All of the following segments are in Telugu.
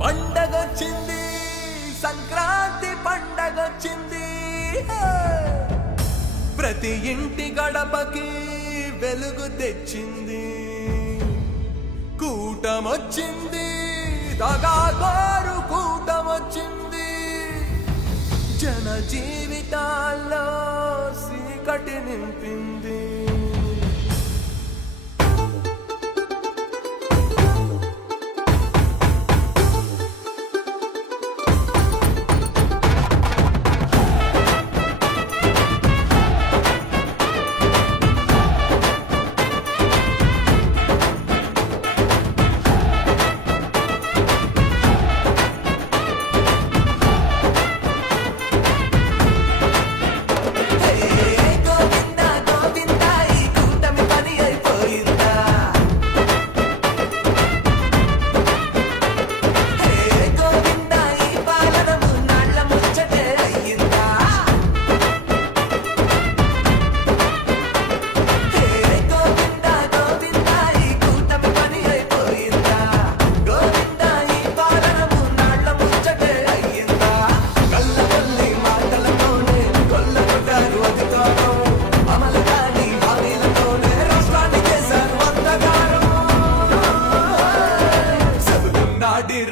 పండగొచ్చింది సంక్రాంతి పండగొచ్చింది ప్రతి ఇంటి గడపకి వెలుగు తెచ్చింది కూటమొచ్చింది దగాగోరు కూటమొచ్చింది జన జీవితాల్లో చీకటి నింపింది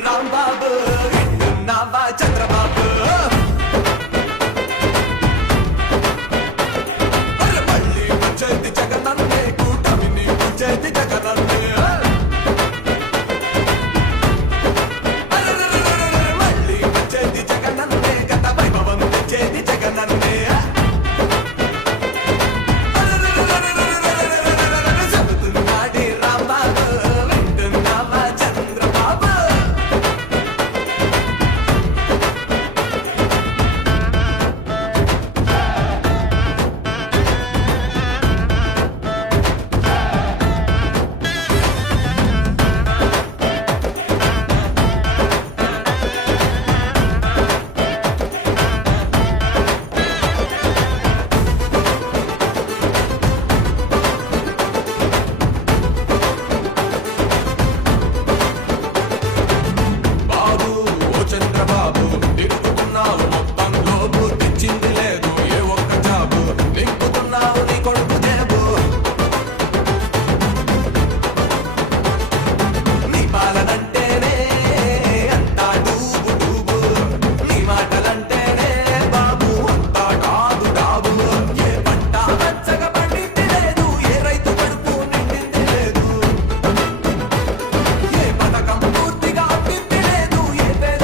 రాంబాబు వింటున్నావా చంద్రబాబు మళ్ళీ వచ్చేది జగనన్నే కూటమిని వచ్చేది జగనన్నే మళ్ళీ వచ్చేది జగనన్నే గత వైభవం తెచ్చేది జగనన్నే చెబుతున్నాడి రాంబాబు వింటున్నావా చంద్రబాబు చంద్రబాబు నింపుతున్నావు మొత్తంలో తెచ్చింది లేదు ఏ ఒక్క జాబు నింపుతున్నావు నీ కొడుకు జేబు నీ పాలనంటేనే అంతా డూబు డూబు నీ మాటలంటేనే బాబు అంతా డాబు డాబు ఏ పంట మంచగా పండింది లేదు ఏ రైతు కడుపు నిండింది లేదు ఏ పథకం పూర్తిగా అందింది లేదు ఏ పేద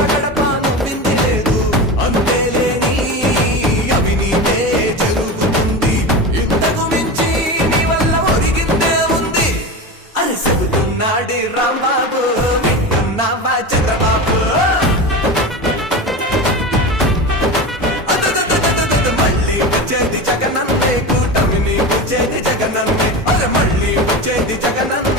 చెబుతున్నాడి రాంబాబు వింటున్నావా చంద్రబాబు మళ్ళీ వచ్చేది జగనన్నే కూటమిని వచ్చేది జగనన్నే మళ్ళీ వచ్చేది జగనన్నే